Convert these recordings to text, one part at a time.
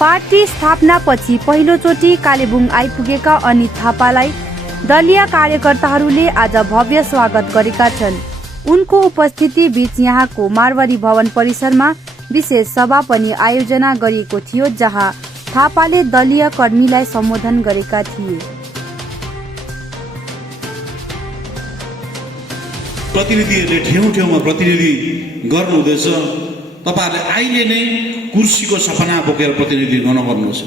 Party स्थापनापछि पहिलोचोटि कालेबुङ आइपुगेका अनित थापालाई दलीय कार्यकर्ताहरूले आज भव्य स्वागत गरेका छन्। उनको उपस्थिति बीच यहाँको मारवाडी भवन परिसरमा विशेष सभा पनि आयोजना गरिएको थियो, जहाँ थापाले दलीय कर्मीलाई सम्बोधन गरेका थिए। प्रतिनिधिहरूले ठाउँ ठाउँमा प्रतिनिधि गर्नुहुँदैछ। तपाईहरुले अहिले नै कुर्सीको सपना बोकेर प्रतिनिधि गर्नुपर्छ।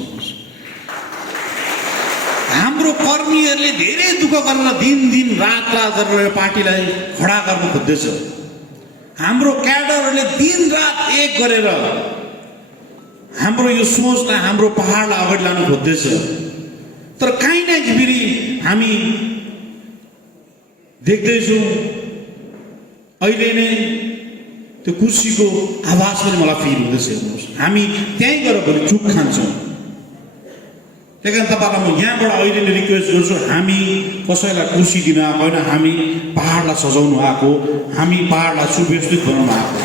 हाम्रो कर्मीहरूले धेरै दुःख गरेर दिन रात गरेर पार्टीलाई खडा गर्न खोज्दैछ। हाम्रो क्याडरहरूले दिन रात एक गरेर हाम्रो यो सोचलाई, हाम्रो पहाडलाई अगाडि लान खोज्दैछ। तर काहीँ न फेरि हामी देख्दैछौँ अहिले नै त्यो कुर्सीको आवाज पनि मलाई फिल हुँदैछ। हेर्नुहोस्, हामी त्यहीँ गएर भोलि चुप खान्छौँ। त्यही कारण तपाईँलाई म यहाँबाट अहिले नै रिक्वेस्ट गर्छु, हामी कसैलाई कुर्सी दिन आएको होइन, हामी पहाडलाई सजाउनु आएको, हामी पहाडलाई सुव्यवस्थित बनाउनु आएको।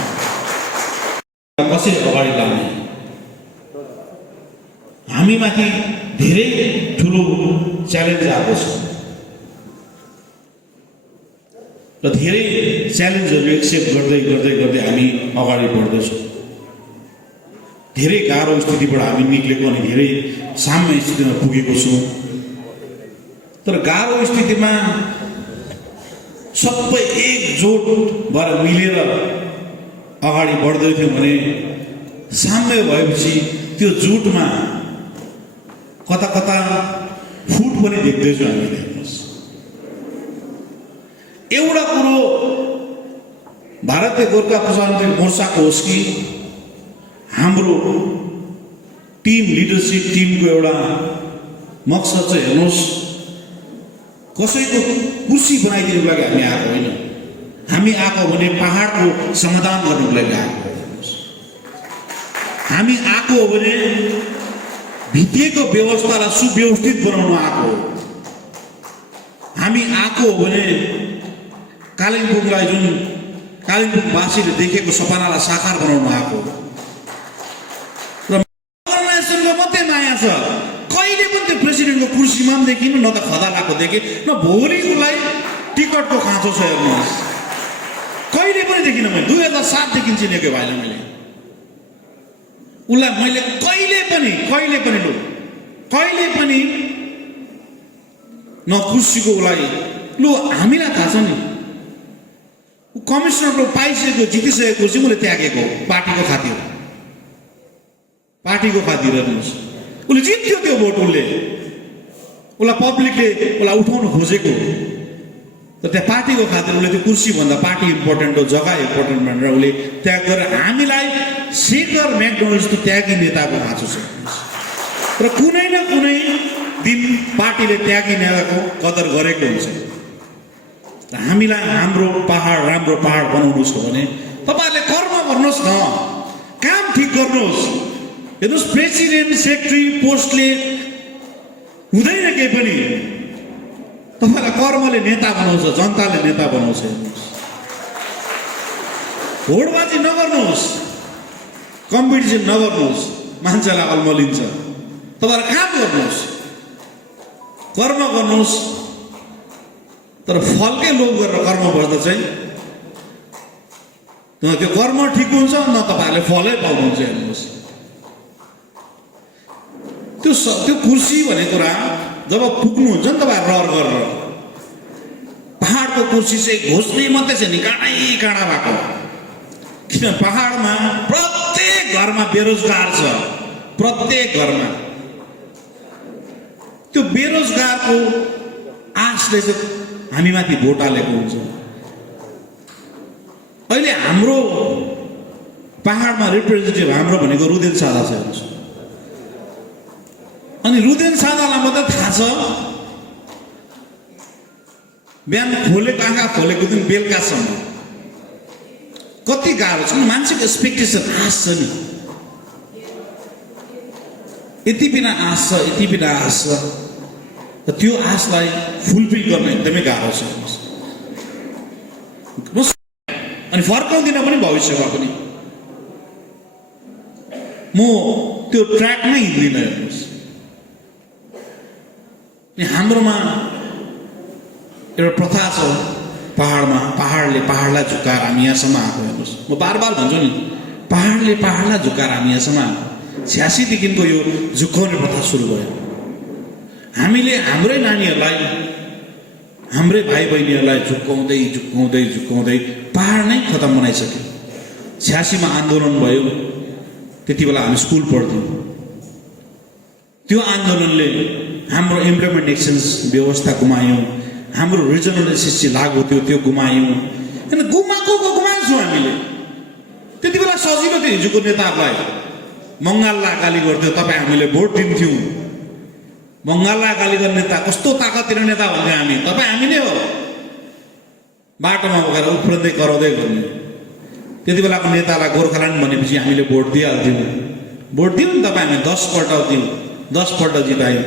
कसरी अगाडि लाने, हामीमाथि धेरै ठुलो च्यालेन्ज आएको छ र धेरै च्यालेन्जहरू एक्सेप्ट गर्दै गर्दै गर्दै हामी अगाडि बढ्दैछौँ। धेरै गाह्रो स्थितिबाट हामी निक्लेको अनि धेरै साम्य स्थितिमा पुगेको छौँ। तर गाह्रो स्थितिमा सबै एकजुट भएर मिलेर अगाडि बढ्दै थियौँ भने साम्य भएपछि त्यो जुटमा कता कता फुट पनि देख्दैछौँ हामीले। एउटा कुरो भारतीय गोर्खा प्रजातान्त्रिक मोर्चाको होस् कि हाम्रो टिम लिडरसिप टिमको एउटा मकसद चाहिँ हेर्नुहोस्, कसैको कुर्सी बनाइदिनुको लागि हामी आएको होइन। हामी आएको भने पहाडको समाधान गर्नुको लागि आएको। हामी आएको हो भने भित्रिएको व्यवस्थालाई सुव्यवस्थित बनाउन आएको। हामी आएको हो भने कालिम्पोङलाई, जुन कालिम्पोङवासीले देखेको सपनालाई साकार बनाउन आएको। र अर्गनाइजेसनको मात्रै माया छ। कहिले पनि त्यो प्रेसिडेन्टको कुर्सीमा पनि देखिनु, न त खदा लगाएको देखेँ, न भोलि उसलाई टिकटको खाँचो छ। हेर्नुहोस्, कहिले पनि देखिनँ मैले। 2007 देखि चिनेको भाइलाई मैले। उसलाई मैले कहिले पनि न कुर्सीको उसलाई लु, हामीलाई थाहा छ नि, कमिसनरको पाइसकेको जितिसकेको कुर्सी उसले त्यागेको पार्टीको खातिर। हेर्नुहोस्, उसले जित्यो त्यो भोट, उसलाई पब्लिकले उसलाई उठाउन खोजेको, तर त्यहाँ पार्टीको खातिर उसले त्यो कुर्सी भन्दा पार्टी इम्पोर्टेन्ट हो, जग्गा इम्पोर्टेन्ट भनेर उसले त्याग गरेर हामीलाई शेखर म्याकडोनल्ड जस्तो त्यागी नेताको खाँचो छ। र कुनै न कुनै दिन पार्टीले त्यागी नेताको कदर गरेको हुन्छ। हामीलाई हाम्रो पहाड राम्रो पहाड बनाउनु छ भने तपाईँहरूले कर्म गर्नुहोस् न, काम ठिक गर्नुहोस्। हेर्नुहोस्, प्रेसिडेन्ट सेक्रेटरी पोस्टले हुँदैन केही पनि। तपाईँलाई कर्मले नेता बनाउँछ, जनताले नेता बनाउँछ। हेर्नुहोस्, होडबाजी नगर्नुहोस्, कम्पिटिसन नगर्नुहोस्, मान्छेलाई अल्मलिन्छ। तपाईँहरू काम गर्नुहोस्, कर्म गर्नुहोस्। तर फलकै लोभ गरेर कर्म गर्दा चाहिँ त्यो कर्म ठिक हुन्छ, न तपाईँहरूले फलै पाउनुहुन्छ। हेर्नुहोस्, त्यो कुर्सी भन्ने कुरा जब पुग्नुहुन्छ नि तपाईँहरू रहर गरेर, पहाडको कुर्सी चाहिँ घोस्ने मात्रै छ नि, काँडा भएको। किन पहाडमा प्रत्येक घरमा बेरोजगार छ, प्रत्येक घरमा। त्यो बेरोजगारको आशले चाहिँ हामीमाथि भोट हालेको हुन्छ। अहिले हाम्रो पहाडमा रिप्रेजेन्टेटिभ हाम्रो भनेको रुदेन सादा छ। अनि रुदेन सादालाई मात्रै थाहा छ बिहान खोलेको आँखा खोलेको दिन बेलुकासम्म कति गाह्रो छ। मान्छेको एक्सपेक्टेसन, आश छ नि, यति बिना आश छ। त्यो आशलाई फुलफिल गर्न एकदमै गाह्रो छ। अनि फर्काउँदिन पनि भविष्यमा पनि। म त्यो ट्र्याकमै हिँड्दिनँ हेर्नुहोस्। हाम्रोमा एउटा प्रथा छ पहाडमा, पहाडलाई झुकाएर हामी यहाँसम्म आएको हेर्नुहोस्। म बार भन्छु नि, पहाडलाई झुकाएर हामी यहाँसम्म आएको। 86 देखिको यो झुक्काउने प्रथा सुरु भयो। हामीले हाम्रै नानीहरूलाई, हाम्रै भाइ बहिनीहरूलाई झुक्काउँदै पहाड नै खतम बनाइसक्यो। 86 मा आन्दोलन भयो, त्यति बेला हामी स्कुल पढ्थ्यौँ। त्यो आन्दोलनले हाम्रो इम्प्लिमेन्ट एक्सचेन्ज व्यवस्था गुमायौँ, हाम्रो रिजनल एसएससी लागु थियो त्यो गुमायौँ। होइन, गुमाएछौँ हामीले। त्यति बेला सजिलो थियो हिजोको नेताहरूलाई मङ्गाललाई गाली गर्थ्यो, तपाईँ हामीले भोट दिन्थ्यौँ। मङ्गाललाई गाली गर्ने नेता कस्तो ताकतिर नेता भन्थ्यो हामी, तपाईँ हामी नै हो। बाटोमा बोकेर उफ्रँदै कराउँदै गर्ने। त्यति बेलाको नेतालाई गोर्खाल्यान्ड भनेपछि हामीले भोट दिइहाल्थ्यौँ। भोट दिउँ नि तपाईँ, हामी 10 पल्ट दिउँ, 10 पल्ट जितायौँ।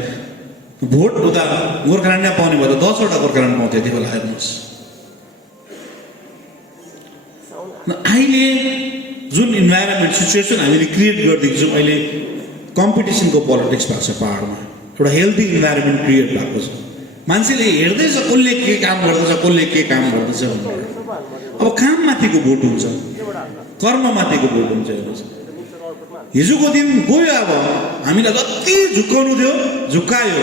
भोट हुँदा गोर्खाल्यान्ड नै पाउने भयो त 10 वटा गोर्खाल्यान्ड पाउँथ्यो त्यति बेला। हेर्नुहोस्, अहिले जुन इन्भाइरोमेन्ट सिचुएसन हामीले क्रिएट गरिदिएको छौँ, अहिले कम्पिटिसनको पोलिटिक्स भएको छ पहाडमा। एउटा हेल्दी इन्भाइरोमेन्ट क्रिएट भएको छ। मान्छेले हेर्दैछ कसले के काम गर्दैछ, कसले के काम गर्दैछ भनेर। अब काममाथिको भोट हुन्छ, कर्ममाथिको भोट हुन्छ। हेर्नुहोस्, हिजोको दिन गयो। अब हामीलाई जति झुक्काउनु थियो झुक्कायो।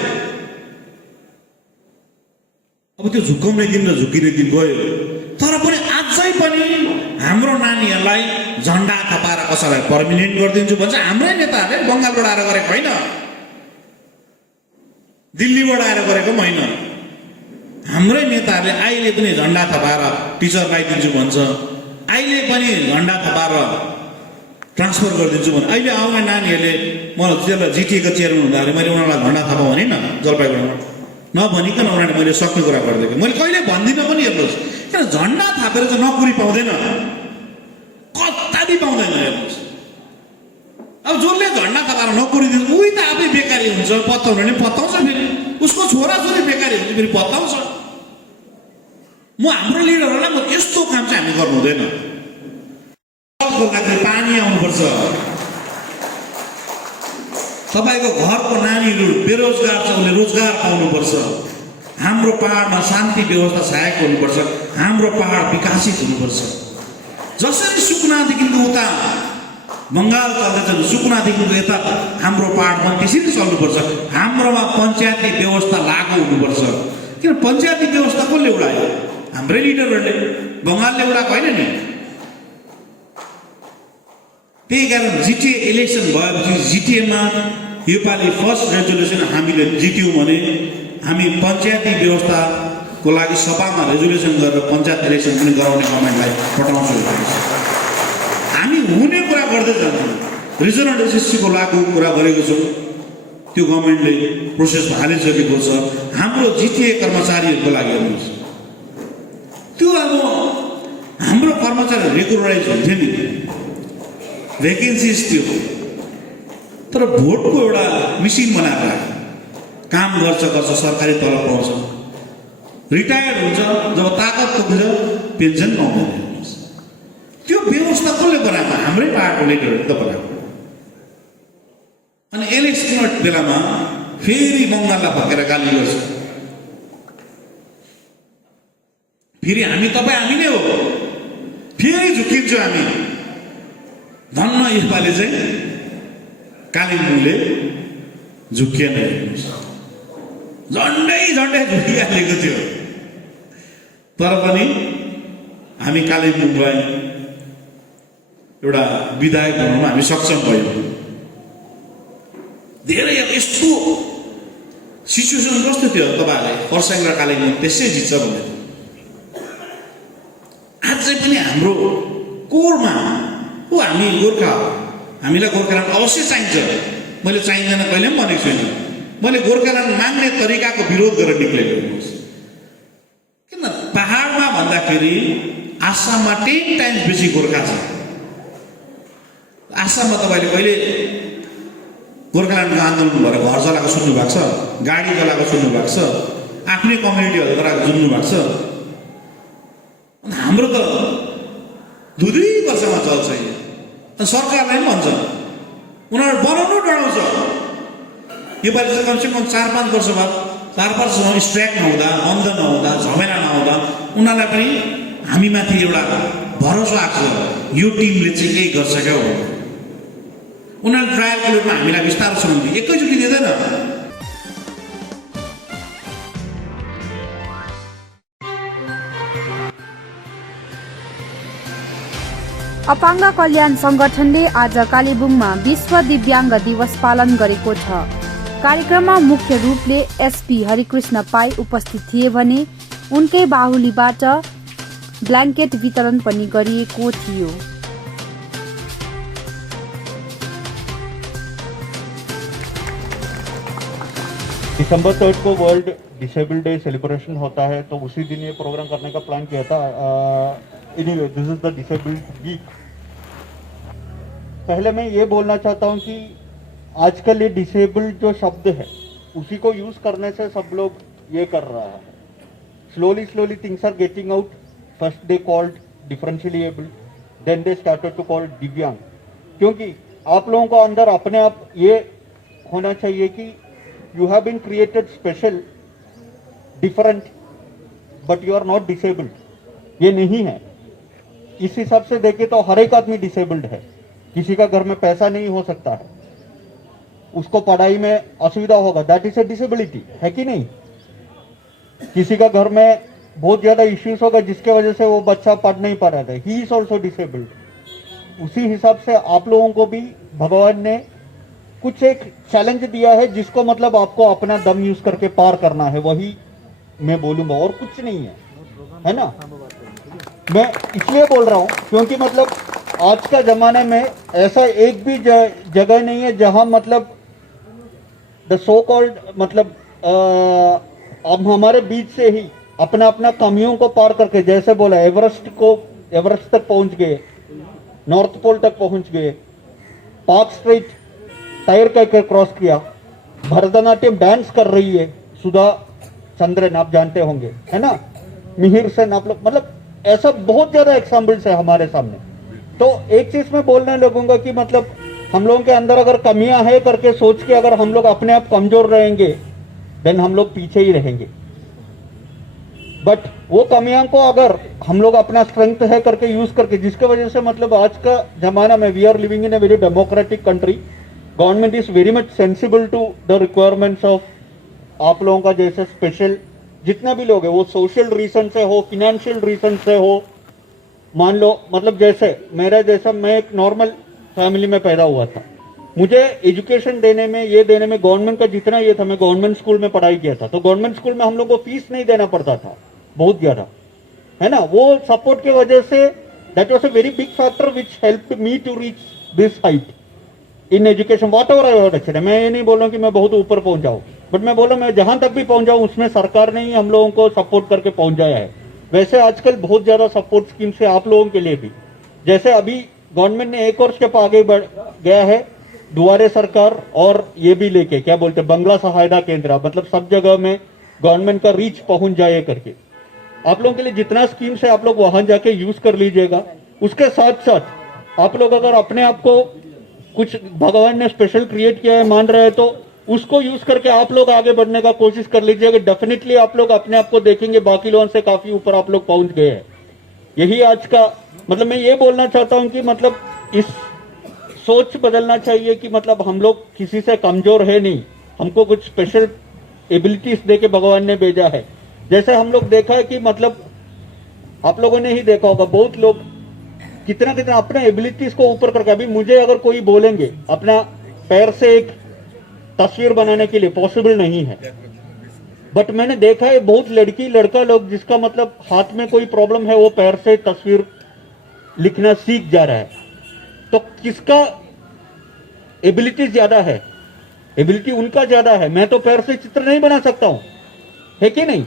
अब त्यो झुक्काउने दिन र झुक्किने दिन गयो। तर पनि अझै पनि हाम्रो नानीहरूलाई झन्डा थपाएर कसैलाई पर्मिनेन्ट गरिदिन्छु भन्छ हाम्रै नेताहरूले। बङ्गालबाट आएर गरेको होइन, दिल्लीबाट आएर गरेको पनि होइन। हाम्रै नेताहरूले अहिले पनि झन्डा थपाएर टिचर लगाइदिन्छु भन्छ, अहिले पनि झन्डा थपाएर ट्रान्सफर गरिदिन्छु भने। अहिले आउने नानीहरूले मलाई त्यसलाई जिटिएको चेयरम्यान हुँदाखेरि मैले उनीहरूलाई झन्डा थपाउँ भने न, जलपाइगुडीमा नभनिकन उनीहरूले मैले सक्ने कुरा गरिदिएको। मैले कहिले भन्दिनँ पनि। हेर्नुहोस्, किन झन्डा थापेर चाहिँ नोकरी पाउँदैन, कत्ताली पाउँदैन। हेर्नुहोस्, अब जसले झन्डा थपाएर नोकरी दिन्छ उही त आफै बेकारी हुन्छ। पत्ताउनु भने पत्ताउँछ, फेरि उसको छोराछोरी बेकारी हुन्छ, फेरि पत्ताउँछ। म हाम्रो लिडरहरूलाई म यस्तो काम चाहिँ हामी गर्नु हुँदैन। पानी आउनुपर्छ। तपाईँको घरको नानीहरू बेरोजगार छ, उसले रोजगार पाउनुपर्छ। हाम्रो पहाडमा शान्ति व्यवस्था छाएको हुनुपर्छ। हाम्रो पहाड विकसित हुनुपर्छ। जसरी सुकुनादेखिको उता बङ्गाल चल्दैछ, सुकुनादेखिको यता हाम्रो पहाडमा त्यसरी चल्नुपर्छ। हाम्रोमा पञ्चायती व्यवस्था लागू हुनुपर्छ। किन पञ्चायती व्यवस्था कसले उडायो? हाम्रै लिडरहरूले। बङ्गालले उडाएको होइन नि। त्यही कारण जिटिए इलेक्सन भएपछि जिटिएमा योपालि फर्स्ट रेजोल्युसन हामीले जित्यौँ भने हामी पञ्चायती व्यवस्थाको लागि सभामा रेजोल्युसन गरेर पञ्चायत इलेक्सन पनि गराउने गभर्मेन्टलाई पठाउँछौँ। हामी हुने कुरा गर्दै जान्छौँ। रिजनल एसएससीको लागु कुरा गरेको छौँ, त्यो गभर्मेन्टले प्रोसेस हालिसकेको छ। हाम्रो जिटिए कर्मचारीहरूको लागि हेर्नुहोस्, त्यो अब हाम्रो कर्मचारी रेगुलराइज हुन्थ्यो नि, भ्याकेन्सिज थियो। तर भोटको एउटा मिसिन बनाएर काम गर्छ, सरकारी तलब पाउँछ, रिटायर्ड हुन्छ, जब ताकत पुग्छ पेन्सन पाउँदैन। त्यो व्यवस्था कसले बनाएको? हाम्रै पहाडको लिडरहरूले त बनाएको। अनि इलेक्सनको बेलामा फेरि बङ्गाललाई फर्केर गाली गर्छ। फेरि हामी तपाईँ हामी नै हो, फेरि झुकिन्छौँ हामी। धन्न यसपालि चाहिँ कालिम्पोङले झुकिएन। झन्डै झुकिहालेको थियो। तर पनि हामी कालिम्पोङलाई एउटा विधायक बनाउनमा हामी सक्षम भयौँ। धेरै यस्तो सिचुएसन कस्तो थियो तपाईँहरूले खरसाङ र कालिम्पोङ त्यसै जित्छ भन्ने। अझै पनि हाम्रो कोरमा हामी गोर्खा हो, हामीलाई गोर्खाल्यान्ड अवश्य चाहिन्छ। मैले चाहिँदैन कहिले पनि भनेको छुइनँ। मैले गोर्खाल्यान्ड माग्ने तरिकाको विरोध गरेर निक्लेको हुनुहोस्। किन पहाडमा भन्दाखेरि आसाममा 10 टाइम्स बेसी गोर्खा छ। आसाममा तपाईँले कहिले गोर्खाल्यान्डको आन्दोलन भएर घर चलाएको सुन्नु भएको छ, गाडी चलाएको सुन्नु भएको छ, आफ्नै कम्युनिटीहरू गराएको सुन्नु भएको छ। हाम्रो त 2-2 वर्षमा चल्छ। सरकारलाई पनि भन्छ उनीहरू बनाउनु डराउँछ। योपालि चाहिँ कमसेकम 4-5 वर्ष बाद 4-5 वर्षसम्म स्ट्राइक नहुँदा, बन्द नहुँदा, झमेला नहुँदा उनीहरूलाई पनि हामीमाथि एउटा भरोसा आएको छ, यो टिमले चाहिँ केही गर्छ क्या हो। उनीहरू ट्रायलको रूपमा हामीलाई बिस्तारो सुनाउँछ, एकैचोटि दिँदैन। अपाङ्ग कल्याण संगठनले आज कालेबुङमा विश्व दिव्याङ्ग दिवस पालन गरेको छ। कार्यक्रममा मुख्य रूपले एसपी हरिकृष्ण पाई उपस्थित थिए भने उनकै बाहुलीबाट ब्ल्याङ्केट वितरण पनि गरिएको थियो। दिसंबर 3 को वर्ल्ड डिसेबल डे सेलिब्रेशन होता है, तो उसी दिन ये प्रोग्राम करने का प्लान किया था। Anyway, this is the disabled week. पहले मैं ये बोलना चाहता हूँ कि आजकल ये डिसेबल्ड जो शब्द है उसी को यूज करने से सब लोग ये कर रहा है। Slowly things are getting out. First they called differentially abled, then they started to call divyang, क्योंकि आप लोगों को अंदर अपने आप ये होना चाहिए कि you have been created special, different, but you are not disabled. ये नहीं है। इस हिसाब से देखे तो हर एक आदमी डिसेबल्ड है। किसी का घर में पैसा नहीं हो सकता है, उसको पढ़ाई में असुविधा होगा, दैट इज ए डिसेबिलिटी, है कि नहीं। किसी का घर में बहुत ज्यादा इश्यूज होगा जिसके वजह से वो बच्चा पढ़ नहीं पा रहा था, ही इज ऑल्सो डिसेबल्ड। उसी हिसाब से आप लोगों को भी भगवान ने कुछ एक चैलेंज दिया है जिसको मतलब आपको अपना दम यूज करके पार करना है, वही मैं बोलूंगा और कुछ नहीं है ना। मैं इसलिए बोल रहा हूं क्योंकि मतलब आज का जमाने में ऐसा एक भी जगह नहीं है जहां मतलब द सो कॉल्ड मतलब अब हमारे बीच से ही अपना अपना कमियों को पार करके, जैसे बोला एवरेस्ट तक पहुंच गए, नॉर्थ पोल तक पहुंच गए, पार्क स्ट्रीट टायर कहकर क्रॉस किया, भरतनाट्यम डांस कर रही है सुधा चंद्रन, आप जानते होंगे, है ना, मिहिर सेन, आप लोग, मतलब ऐसा बहुत ज्यादा एग्जाम्पल्स है हमारे सामने। तो एक चीज मैं बोलने लगूंगा कि मतलब हम लोगों के अंदर अगर कमियां है करके सोच के अगर हम लोग अपने आप कमजोर रहेंगे, देन हम लोग पीछे ही रहेंगे। बट वो कमियां को अगर हम लोग अपना स्ट्रेंथ है करके यूज करके, जिसके वजह से मतलब आज का जमाना में we are living in a very democratic country, government is very much sensible to the requirements of आप लोगों का जैसे स्पेशल जितने भी लोग हैं, वो सोशल रीजन से हो, फिनेंशियल रीजन से हो। मान लो मतलब जैसे मेरा जैसा, मैं एक नॉर्मल फैमिली में पैदा हुआ था, मुझे एजुकेशन देने में ये देने में गवर्नमेंट का जितना ये था, मैं गवर्नमेंट स्कूल में पढ़ाई किया था, तो गवर्नमेंट स्कूल में हम लोग को फीस नहीं देना पड़ता था बहुत ज्यादा, है ना। वो सपोर्ट की वजह say that was a very big factor which helped me two reach this height in education, what ever I had. मैं ये नहीं बोल रहा हूँ कि मैं बहुत ऊपर पहुंच जाऊँ, बट मैं बोला मैं जहां तक भी पहुंच जाऊं उसमें सरकार ने ही हम लोगों को सपोर्ट करके पहुंच जाया है। वैसे आजकल बहुत ज्यादा सपोर्ट स्कीम से आप लोगों के लिए भी, जैसे अभी गवर्नमेंट ने एक और स्टेप आगे बढ़ गया है, दुआरे सरकार और ये भी लेके क्या बोलते हैं बंगला सहायता केंद्र, मतलब सब जगह में गवर्नमेंट का रीच पहुंच जाए करके। आप लोगों के लिए जितना स्कीम्स है आप लोग वहां जाके यूज कर लीजिएगा। उसके साथ साथ आप लोग अगर अपने आप को कुछ भगवान ने स्पेशल क्रिएट किया है मान रहे हैं, तो उसको यूज करके आप लोग आगे बढ़ने का कोशिश कर लीजिएगा। डेफिनेटली आप लोग अपने आप को देखेंगे बाकी लोगों से काफी ऊपर आप लोग पहुंच गए हैं। यही आज का मतलब मैं ये बोलना चाहता हूं कि मतलब इस सोच बदलना चाहिए कि मतलब हम लोग किसी से कमजोर है नहीं, हमको कुछ स्पेशल एबिलिटीज देके भगवान ने भेजा है। जैसे हम लोग देखा है कि मतलब आप लोगों ने ही देखा होगा, बहुत लोग कितना कितना अपने एबिलिटीज को ऊपर करके, अभी मुझे अगर कोई बोलेंगे अपना पैर से एक तस्वीर बनाने के लिए पॉसिबल नहीं है, बट मैंने देखा है बहुत लड़की लड़का लोग जिसका मतलब हाथ में कोई प्रॉब्लम है वो पैर से तस्वीर लिखना सीख जा रहा है। तो किसका एबिलिटी ज्यादा है? एबिलिटी उनका ज्यादा है। मैं तो पैर से चित्र नहीं बना सकता हूं, है कि नहीं?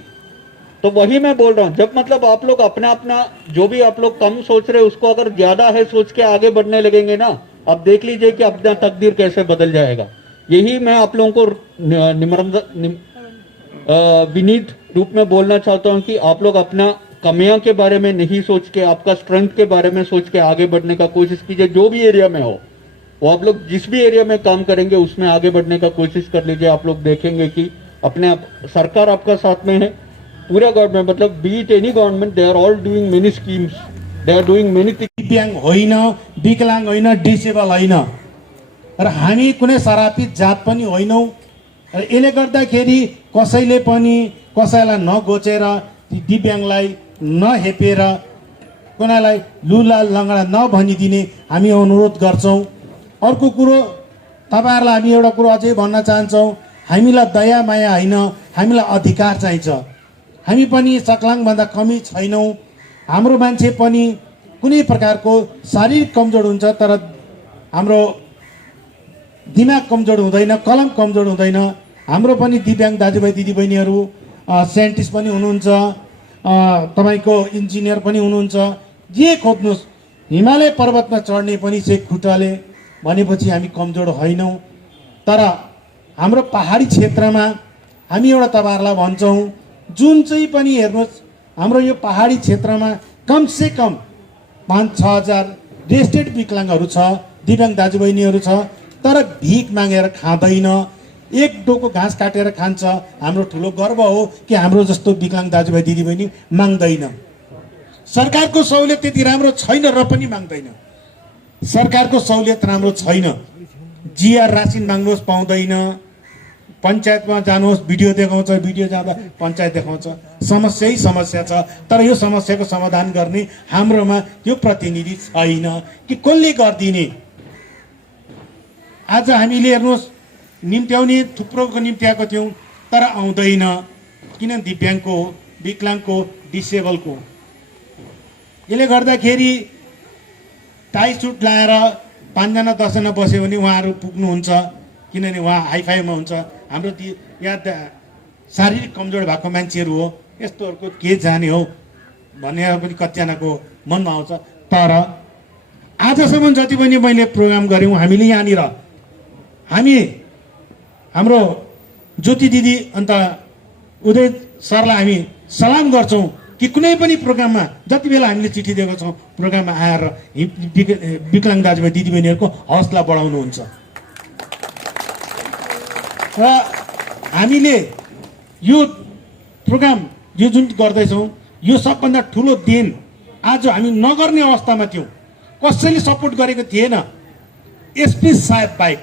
तो वही मैं बोल रहा हूं, जब मतलब आप लोग अपना अपना जो भी आप लोग कम सोच रहे उसको अगर ज्यादा है सोच के आगे बढ़ने लगेंगे ना, आप देख लीजिए कि अपना तकदीर कैसे बदल जाएगा। यही मैं आप लोगों को विनीत रूप में बोलना चाहता हूं कि आप लोग अपना कमियां के बारे में नहीं सोच के, आपका स्ट्रेंथ के बारे में सोच के आगे बढ़ने का कोशिश कीजिए, जो भी एरिया में हो। वो आप लोग जिस भी एरिया में काम करेंगे उसमें आगे बढ़ने का कोशिश कर लीजिए। आप लोग देखेंगे कि अपने आप सरकार आपका साथ में है, पूरा गवर्नमेंट, मतलब be it any government, they are all doing many schemes, they are doing many things. दिव्याङ होइन, विकलाङ होइन, डिसेबल होइन र हामी कुनै सरापित जात पनि होइनौँ र यसले गर्दाखेरि कसैले पनि कसैलाई नगोचेर ती दिव्याङलाई नहेपेर कुनैलाई लुला लङ्गडा नभनिदिने हामी अनुरोध गर्छौँ। अर्को कुरो तपाईँहरूलाई हामी एउटा कुरो अझै भन्न चाहन्छौँ, हामीलाई दया माया होइन, हामीलाई अधिकार चाहिन्छ। हामी पनि सकलाङभन्दा कमी छैनौँ। हाम्रो मान्छे पनि कुनै प्रकारको शारीरिक कमजोर हुन्छ तर हाम्रो दिमाग कमजोर हुँदैन, कलम कमजोर हुँदैन। हाम्रो पनि दिव्याङ दाजुभाइ दिदीबहिनीहरू साइन्टिस्ट पनि हुनुहुन्छ, तपाईँको इन्जिनियर पनि हुनुहुन्छ। जे खोज्नुहोस्, हिमालय पर्वतमा चढ्ने पनि चाहिँ खुट्टाले भनेपछि हामी कमजोर होइनौँ। तर हाम्रो पहाडी क्षेत्रमा हामी एउटा तपाईँहरूलाई भन्छौँ, जुन चाहिँ पनि हेर्नुहोस्, हाम्रो यो पहाडी क्षेत्रमा कमसे कम 5-6 हजार रेस्टेड विकलाङ्गहरू छ, दिव्याङ दाजुबहिनीहरू छ, तर भिख मागेर खाँदैन, एक डोको घाँस काटेर खान्छ। हाम्रो ठुलो गर्व हो कि हाम्रो जस्तो विकलाङ दाजुभाइ दिदीबहिनी माग्दैन। सरकारको सहुलियत त्यति राम्रो छैन र पनि माग्दैन। सरकारको सहुलियत राम्रो छैन। जिआर रासिन माग्नुहोस् पाउँदैन, पञ्चायतमा जानुहोस् भिडियो देखाउँछ, भिडियो जाँदा पञ्चायत देखाउँछ। समस्यै समस्या छ, तर यो समस्याको समाधान गर्ने हाम्रोमा यो प्रतिनिधि छैन कि कसले गरिदिने। आज हामीले हेर्नुहोस्, निम्त्याउने थुप्रोको निम्त्याएको थियौँ तर आउँदैन, किन? दिव्याङको, विकलाङको, डिसेबलको। यसले गर्दाखेरि टाई सुट लाएर 5 जना 10 जना बस्यो भने उहाँहरू पुग्नुहुन्छ, किनभने उहाँ हाइफाईमा हुन्छ। हाम्रो यहाँ शारीरिक कमजोर भएको मान्छेहरू हो, यस्तोहरूको के जाने हो भनेर पनि कतिजनाको मनमा आउँछ। तर आजसम्म जति पनि मैले प्रोग्राम गऱ्यौँ हामीले यहाँनिर, हाम्रो ज्योति दिदी अन्त उदय सरलाई हामी सलाम गर्छौँ कि कुनै पनि प्रोग्राममा जति बेला हामीले चिठी दिएको छौँ प्रोग्राममा आएर विकलाङ दाजुभाइ दिदीबहिनीहरूको हौसला बढाउनुहुन्छ। र हामीले यो प्रोग्राम यो जुन गर्दैछौँ यो सबभन्दा ठुलो देन आज हामी नगर्ने अवस्थामा थियौँ, कसैले सपोर्ट गरेको थिएन। एसपी साहेब बाहेक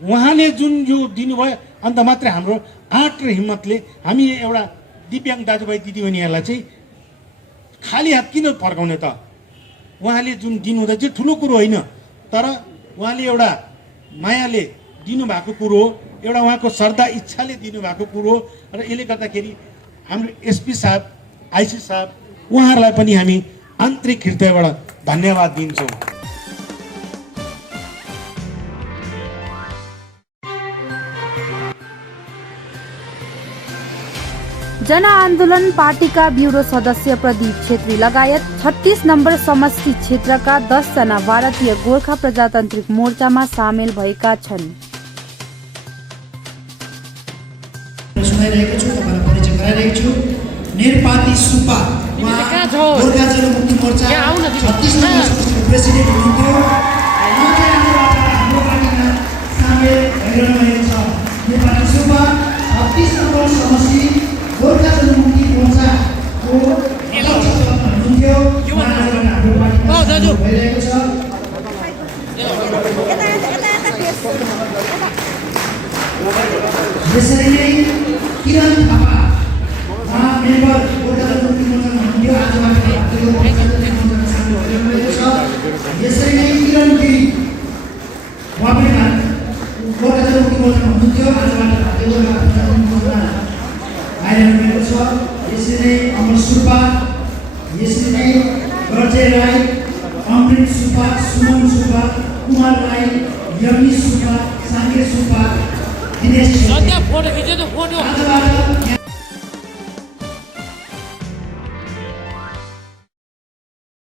उहाँले जुन यो दिनुभयो, अन्त मात्रै हाम्रो आँट र हिम्मतले हामी एउटा दिव्याङ दाजुभाइ दिदीबहिनीहरूलाई चाहिँ खाली हात किन फर्काउने त? उहाँले जुन दिनुहुँदा चाहिँ ठुलो कुरो होइन, तर उहाँले एउटा मायाले दिनुभएको कुरो हो, एउटा उहाँको श्रद्धा इच्छाले दिनुभएको कुरो हो। र यसले गर्दाखेरि हाम्रो एसपी साहब, आइसी साहब, उहाँहरूलाई पनि हामी आन्तरिक हृदयबाट धन्यवाद दिन्छौँ। जनआन्दोलन पार्टीका ब्युरो सदस्य प्रदीप छेत्री लगायत 36 नम्बर समष्टि क्षेत्रका 10 जना भारतीय गोर्खा प्रजातान्त्रिक मोर्चामा सामेल भएका छन्। सुनाइरहेको छु, तपाईलाई परिचय गराइरहेको छु। नेरपाती सुब्बा गोर्खा जनमुक्ति मोर्चा 36 नम्बर समष्टिको प्रेसिडेन्ट हुनुहुन्थ्यो। हाम्रो पार्टीमा सामेल भइरहनु भएको छ। नेरपाती सुब्बा 36 नम्बर समष्टि गोर्खा जनमुक्ति मोर्चाको हुनुहुन्थ्यो। हाम्रो पार्टीमा सामेल भइरहेको छ। यसरी नै किरण थापा, उहाँ मेम्बर गोर्खा जनमुक्ति मोर्चामा हुनुहुन्थ्यो, आजबाट भारतीय गोर्खा जनमुक्ति मोर्चामा सामेल भइरहेको छ। यसरी नै किरण गिरी, उहाँ पनि गोर्खा जनमुक्ति मोर्चामा हुनुहुन्थ्यो, आजबाट भारतीय गोर्खा जनमुक्ति मोर्चामा आइरहनु भएको छ। यसरी नै अमर सुब्बा, यसरी नै गर्जे राई, अमृत सुब्बा, सुमन सुब्बा, कुमार राई, यमी सुब्बा, साङ्गे सुब्बा, दिनेश